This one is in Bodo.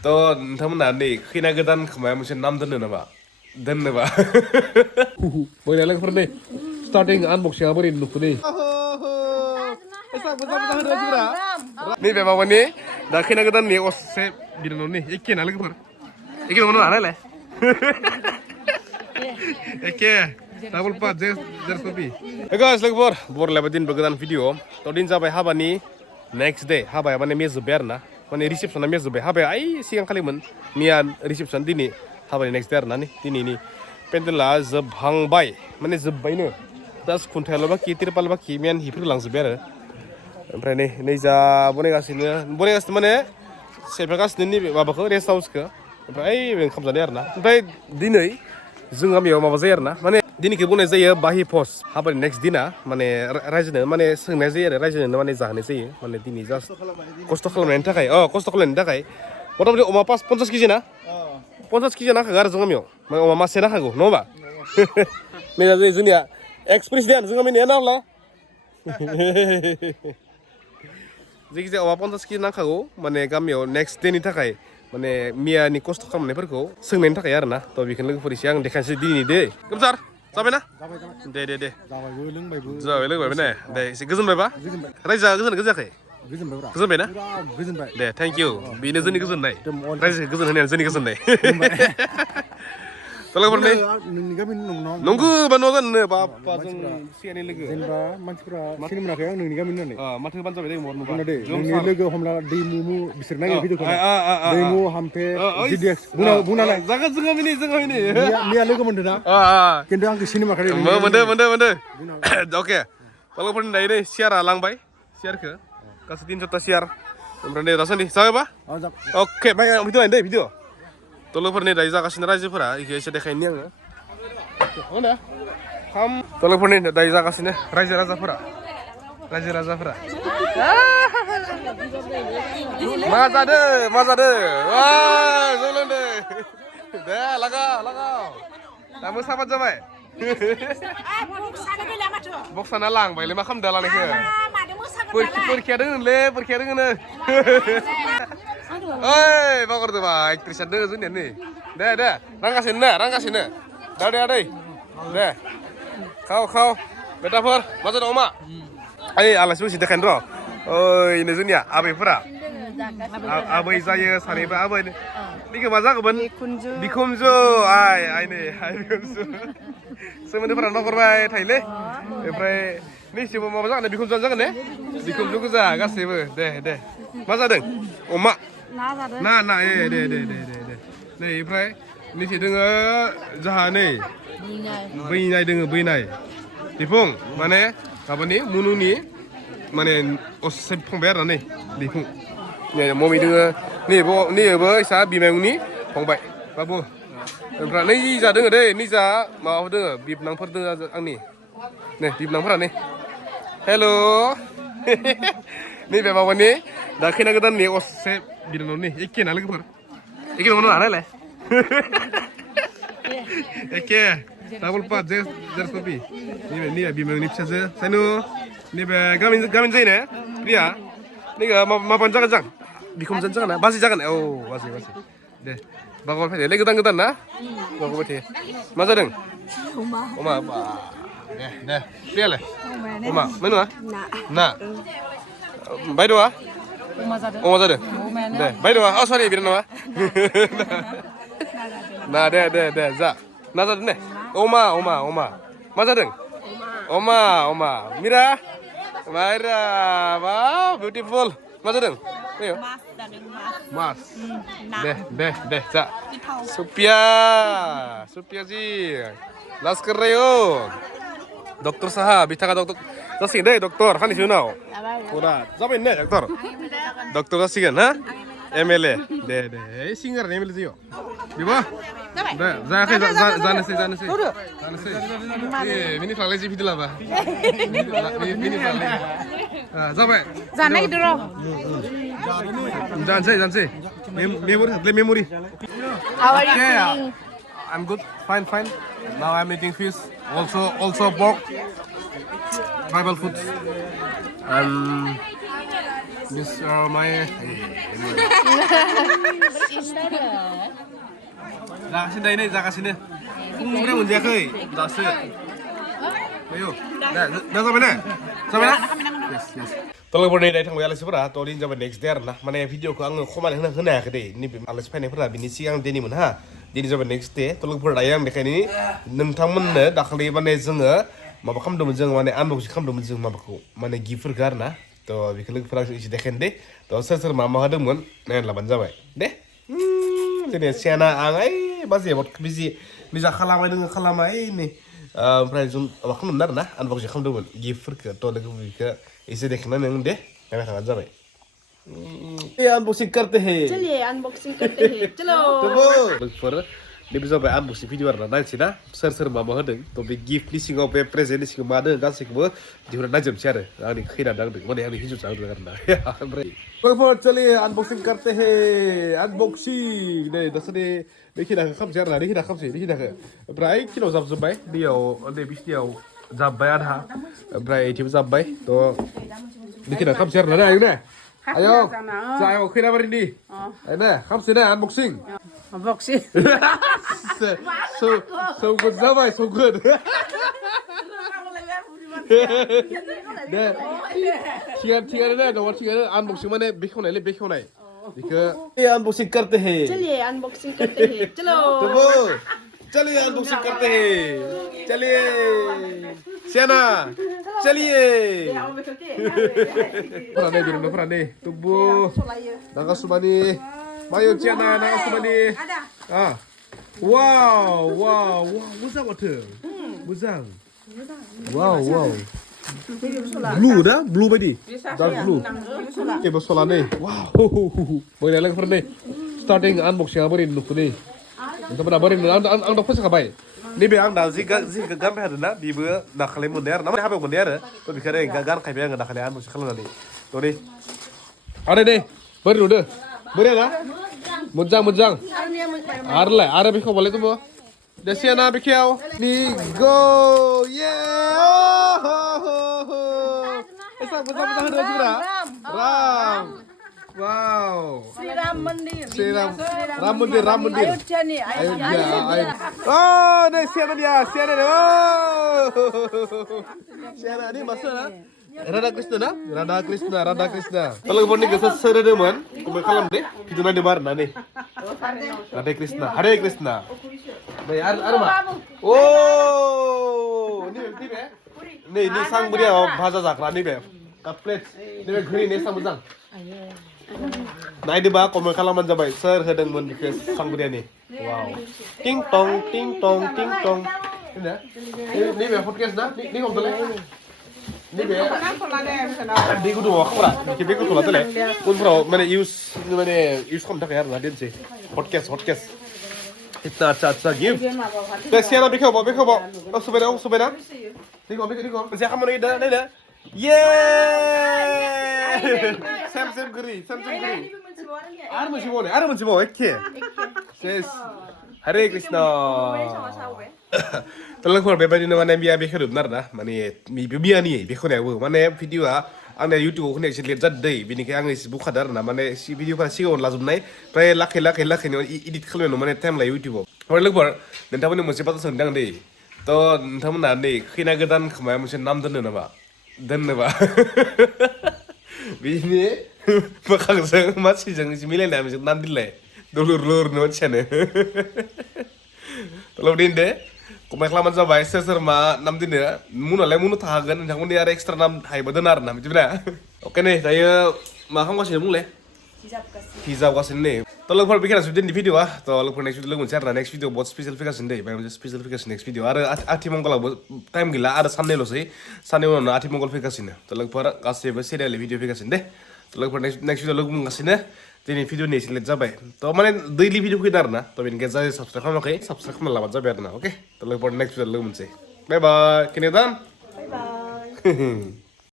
थ' नोंथांमोना नै खैना गोदान खोमाया मोनसे नाम दोननो नामा दोननोबा बयना लोगोफोर नै स्टार्टिं आनबक्सिंआ बोरै नुखो नै नैबे माबानि दा खैना गोदाननि असे बिनानावनि एखे ना लोगोफोर एखे नङा नालाय एखे डाबल पार्ट जेरस कपि गाइस लोगोफोर बरलायबा दिनबो गोदान भिडिअ थ' दिन जाबाय हाबानि नेक्स्ट डे हाबाया माने मेच जोब्बाय आरो ना माने रिसेपसना मेच जोब्बाय हाबाया ओइ सिगांखालिमोन मिया रिसेपसन दिनै हाबानि नेक्स्ट डे आरो ना दिनैनि पेन्डेला जोबहांबाय माने जोब्बायनो जास्ट खुन्थायाल' बाखि तिरपाल बाखि मेन हिफोरखौ लांजोब्बाय आरो ओमफ्राय नै जा बनायगासिनो माने सेफायगासिनो नैबे माबाखौ रेस्ट हाउसखौ ओमफ्राय ओंखाम जानाय आरो ना ओमफ्राय दिनै जों गामियाव माबा जायो आरो ना माने दिनैखौ बुंनाय जायो बाहि पस्ट हाबानि नेक्स्ट दिना माने रायजोनो माने सोंनाय जायो आरो रायजोनो माने जाहोनाय जायो माने दिनै जास्ट खस्थ' खालामनायनि थाखाय खस्थ' खालामनायनि थाखाय मथा मथि अमा 50 केजि ना 50 केजि नांखागौ आरो जों गामियाव अमा मासे नांखागौ नङा होमबा नै जोंनिया एक्स प्रेसिडेन्ट जों गामिनिया नालाय जायखिजाया अमा 50 केजि नांखागौ माने गामियाव नेक्स्ट डेनि थाखाय माने मियानि खस्थ' खालामनायफोरखौ सोंनायनि थाखाय आरो ना थ' बेखौनो लोगोफोर एसे आं देखायनोसै दिनै दे गोमसार जाबायना दे जाबायबो लोंबायबो जाबाय लोंबायबो ने दे एसे गोजोनबायबा रायजोआ गोजोनखौ जायाखै गोजोनबाय ना दे थेंक इउ बेनो जोंनि गोजोननाय रायजोखौ गोजोन होनायानो जोंनि गोजोननाय लोगोफोरनि नोंनि गामिनि नंगौ बा न' जानोनो बापा जों सिगांनि लोगो जेनेबा मानसिफोरा सिनाय मोनाखै आं नोंनि गामिनि होननानै माथो बानो जाबाय दै नुबा दे नोंनि लोगो हमना दैमु बिसोर नागिर भिडिअखौ दैमु हामफे जिडिएक्स बुंनालाय जागोन जों गामिनि मिया लोगो मोनदों ना खिन्थु आंखौ सिनाय मोनाखै मोनदो अके लोगोफोरनि दायो नै सियारा लांबाय सियारखौ गासै 300ता सियार ओमफ्राय नै दासान्दि जाबायबा अके बाय भिडिअ लायनो दै भिडिअ तलोफोरनि दायो जागासिनो रायजोफोरा इखौ एसे देखायनि आङो तलोफोरनि दायो जागासिनो रायजो राजाफोरा मा जादो जौलोंदो दे लागाव दा मोसाबाद जाबाय बक्साना लांबायलै मा खालामदो लानायखौ बोरखिया दोङोलै ओइ बावगारदो बा एक्ट्रिसा दोङो जोंनिया नै दे रांगासिनो दे खाव बेटाफोर मा जादों अमा ओइ आलासि फैसि देखायनो र' ओइनो जोंनिया आबैफोरा आबै जायो सानैबो आबै बेखौ मा जागौमोन बिखुनजो आइ बिखुनजो सोमोन्दोफोरा नखरबाय थायोलै ओमफ्राय नैसिबो माबा जागोन बिखुनजोआनो जागोन ने बिखुनजो गोजा गासैबो दे मा जादों अमा ना दे नै ओमफ्राय नैसे दोङो जाहा नै बैनाय बिफुं माने माबानि मुनुनि माने असे फंबाय आरो नै बिफुं ममि दोङो नैबो इसा बिमायंनि फंबाय बाबु ओमफ्राय नै जा दोङो दै निजा माबाफोर दोङो बिबनांफोर दोङो आंनि नै बिबनांफोरा नै हेल' नैबे माबानि दा खैना गोदाननि असे बिनानावनि एखे ना लोगोफोर एखे नङा नालाय एखे डाबल पार्ट जेरस कपि नैबे बिमानि फिसाजो साइनु नैबे गामिनि जायो ने प्रिया नैबे माबानो जागोन जों बिखुनजोआनो जागोन ना बाजै जागोन औ बाजै दे बागाव फैदोलै गोदान ना बागाव फैदो मा जादों अमा दे प्रियालाय अमा मा नङा ना बायद'आ अमा जादों दे बायद'आ सरि बिनानावा ना दे जा ना जादों ने अमा मा जादों अमा मिरा मायरा बा बिउटिफुल मा जादों मास दे जा सुपिया जी लास कर रहे हो डॉक्टर साहब बिथाङा डक्टर जासिगोन दे डक्टर खानैसो उनाव फुरा जाबाय ने डक्टर जासिगोन हा MLA दे सिंगार MLA जायो बिबो दे जायाखै जानोसै मिनिफ्रालाय जि भिडिअ लाबा मिनिफ्रालाय जाबाय जानो नागिरदों र' जानोसै memory I'm good fine now I'm eating fish also pork tribal food This my जागासिनो दायो नै जागासिनो फुंनिफ्राय मोनजायाखै दासो ayo दा जाबाय ना जाबाय ना yes yes तलगफोर नै थांबाय आलासिफोरा थ' दिन जाबाय नेक्स्ट दे आरो ना माने भिडिअखौ आङो खमायना होनो हायाखै दे नैबे आलासि फैनायफोरा बिनि सिगां दिनैमोन हा दिनै जाबाय नेक्स्ट दे तलगफोर दायो आं बेखायनो नोंथांमोननो दाखालि माने जोङो माबा खालामदोंमोन जों माने आनबक्सिं खालामदोंमोन जों माबाखौ माने गिफ्टफोरखौ आरो ना थ' बेखौ लोगोफोरा एसे देखायनो दे थ' सोर सोर मा होदोंमोन नायना लाबानो जाबाय दे जोंनिया सियाना आं ओइ बाजैया बिजा खालामबाय दोङो खालामबाय नै ओमफ्राय जों माबा खालामदोंमोन आरो ना आनबक्सिं खालामदोंमोन गिफ्टफोरखौ थ' लोगो बेखौ एसे देखायना नों दे नायबाय थाबानो जाबाय अनबक्सिंग करते हैं चलिए अनबॉक्सिंग करते हैं चलो लोगोफोर नैबे जाबाय आनबक्सिं भिडिअ आरो ना नायनोसै ना सोर सोर मा होदों थ' बे गिफ्टनि सिङाव बे प्रेजेन्टनि सिङाव मा दों गासैखौबो दिहुनना नायजोबनोसै आरो आंनि खैना दांदों माने आंनि हिन्जावसा होदों आरो ना ओमफ्राय लोगोफोर चलिए अनबक्सिंग करते हैं अनबक्सिंग नै दासान्दि बे खिनाखौ खालामसै आरो ना बे खिना खालामसै बे खिनाखौ ओमफ्राय खिनाव जाबजोब्बाय दैयाव नै बिसिनियाव जाब्बाय आधा ओमफ्राय इथिंबो जाब्बाय थ' बे खिना खालामसै आरो ना आयौ ने ayo ayo khina barini ayo खालामसै ना अनबक्सिं अनबॉक्सिंग so good जाबाय so good दे थिगानो दे दङ थिगानो अनबक्सिं माने बेखेवनायलै बेखेवनाय बेखौ अनबक्सिं करते हैं चलिए अनबॉक्सिंग करते हैं चलो चलिए अनबॉक्सिंग करते हैं चलिए Siana चलिए Frane di rumah Frane tubuh Naga Subani Mayo Siana Naga Subani ah wow moजां माथो मोजां wow blue dah blue बायदि dark blue kayak sola nih wow boleh lagi Frane starting unboxing apa ini nuku nih kita pernah barin ang dokter sekabai nैबे आं दा जि गानबाय थादों ना बेबो दाखालि मोननाय आरो ना माने हाबायाव मोननाय आरो थ' बेखायनो गानखायबाय आङो दाखालि आनबक्सिं खालामनानै थ' नै आरो नै बोरै नुदों बोरै ना मोजां आरोलाय आरो बेखेवबालाय दङ दे सियाना बेखेव नि गो ये एसा मोजां होदों मानसिफोरा राम wow श्री राम मंदिर राम मंदिर Ayodhya nih oh nih siapa dia siapa nih oh siapa ini maksudnya Radha Krishna kalau mau nih kesel seredeman kau kalam deh itu nanti bar nane Radha Krishna nih arma oh ini sang beria bahasa zakra nih be kaplet nih gini nih sang bujang नायदोबा कमेन्ट खालामबानो जाबाय सोर होदोंमोन बेखौ सांबुरियानि वाव टिं टं नैबे पडकास्ट ना नि हमदोलाय नैबे दै गुदुं खावरा बेखौ बे गथ'ला दोलाय उनफोराव माने इउस खालामनो थाखाय आरोना दोनसै पडकास्ट इतना अच्छा गिफ्ट दे सियाना बेखेवबाव सुबायना निखौ मोनसे खामानि नायदो Sam geri. Ada masih mau, oke. Yes. Hare Krishna. Tolong kalau beberapa mana biar bekerja benar dah, mana biar ni bekerja aku, mana video anda YouTube aku ni lihat jadi, bini kayak angin sibuk kadar, mana si video pasti on lazim naik, pray laki ni edit kalau mana time lah YouTube. Kalau lagi baru, nanti apa ni mesti patut sedang deh. To nanti mana ni, kena gedan kemana mesti nam dan apa? Bini bakal saya masih jangan si milen dah mesti nam dilai, dulur ni macam ni. Kalau din deh. Kau kelamaan sama ser ma nam din ya, munu tahagan, jangan dia ada ekstra nam hai benar nam itu benar. Oke nih, saya makan kasih mulai. Hijab kasih nih. Tolong kalau bikin sudah di video tolong next video lagi share next video buat special fikas nih, bayar special fikas next video. Ada ati mongol time gila, ada Sunday lo sih, Sunday mana ati mongol fikas ini. Tolong kasih serial video fikas nih. Tolong next video lagi kasih nih. Jadi video nih sih lihat sampai. Tuh mana daily video kita na, tuh ini kita subscribe kan oke, subscribe kan lawan sampai na, oke. Tolong next video lagi sih. Bye bye, kini dan. Bye bye.